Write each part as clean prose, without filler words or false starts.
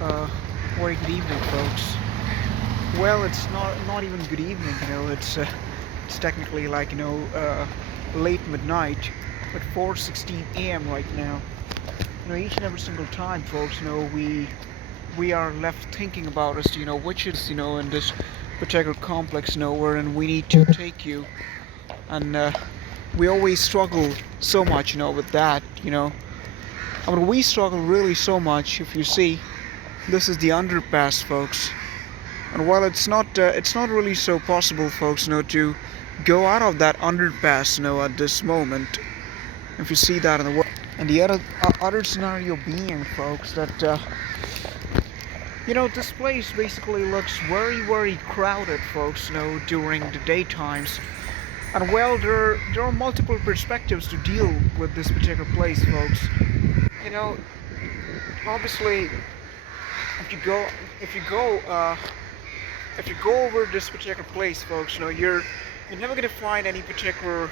Uh, very good evening, folks. Well, it's not even good evening. It's technically like late midnight, but 4:16 a.m. right now. Each and every single time, folks. We are left thinking about us. Which is in this particular complex. Wherein we need to take you, and we always struggle so much. With that. We struggle really so much. If you see, this is the underpass, folks. And while it's not really so possible, folks, to go out of that underpass, at this moment. If you see that in the world, and the other scenario being, folks, that this place basically looks very very crowded, folks, during the daytimes. And well, there are multiple perspectives to deal with this particular place, folks. You know, obviously, if you go if you go if you go over this particular place, folks, you're never gonna find any particular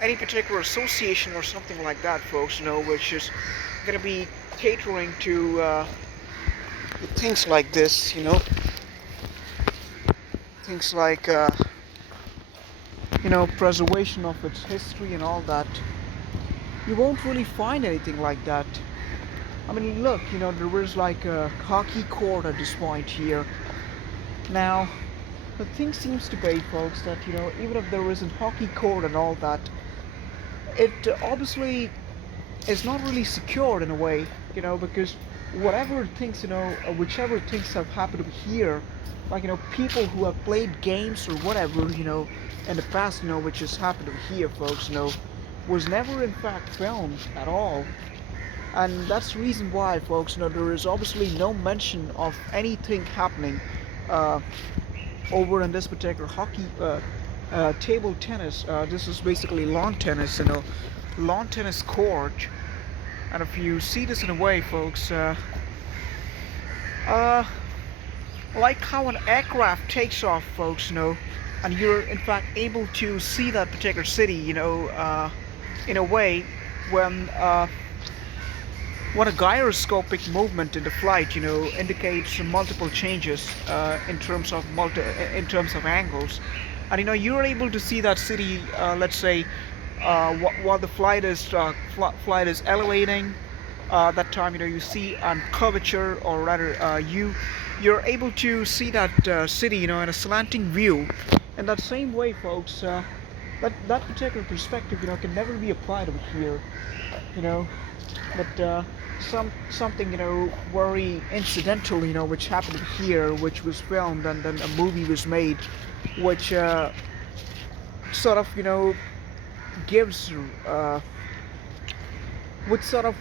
association or something like that, folks, which is gonna be catering to things like this, things like preservation of its history and all that. You won't really find anything like that. I mean, look, there is like a hockey court at this point here. Now, the thing seems to be, folks, that even if there isn't hockey court and all that, it obviously is not really secured in a way, because whatever things, whichever things have happened here, like people who have played games or whatever, in the past, which has happened here, folks, was never in fact filmed at all. And that's the reason why, folks, there is obviously no mention of anything happening uh, over in this particular hockey table tennis. This is basically lawn tennis, lawn tennis court. And if you see this in a way, folks, uh, like how an aircraft takes off, folks, and you're in fact able to see that particular city, in a way when a gyroscopic movement in the flight, indicates multiple changes in terms of angles, and you're able to see that city. Let's say while the flight is elevating. That time, you see on curvature, or rather, you're able to see that city, in a slanting view. In that same way, folks, that particular perspective, can never be applied over here, you know. But something very incidental, which happened here, which was filmed, and then a movie was made, which sort of gives which sort of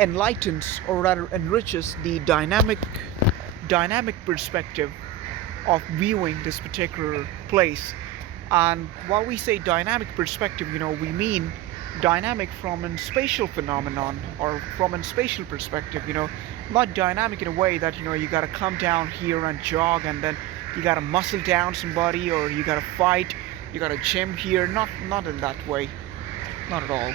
enlightens, or rather enriches, the dynamic perspective of viewing this particular place. And while we say dynamic perspective, we mean dynamic from a spatial phenomenon, or from a spatial perspective, not dynamic in a way that you gotta come down here and jog, and then you gotta muscle down somebody, or you gotta fight, you gotta gym here. Not in that way, not at all.